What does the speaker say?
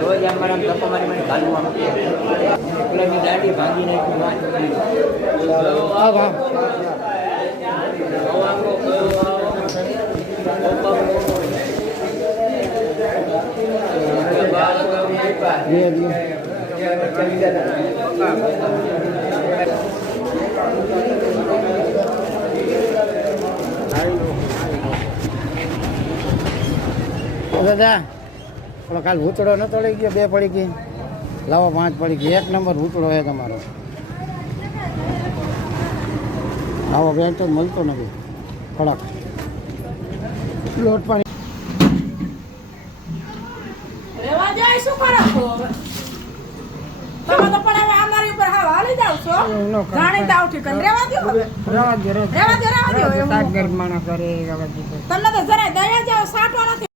રોજ અમારા ધક્કો મારી મને ગાલું આમ પેલાની દાઢી ભાંગી નાખી દાદા પેલો કાલ ભૂતળો નતો લઈ ગયો 2 પડી ગઈ લાવો 5 પડી ગઈ 1 નંબર ભૂતળો છે તમારો આવો બેન તો મળતો નથી કડક લોટ પાણી રેવા જાય શું કરો છો તમે તો પણ હવે અમારી ઉપર હાલી જાવ છો જાણી તાવ ઠીક રેવા દો રવા દે રેવા દો સાત ગર માણસ કરે રવા દે તમને તો જરા દયા જાવ સાટો નથી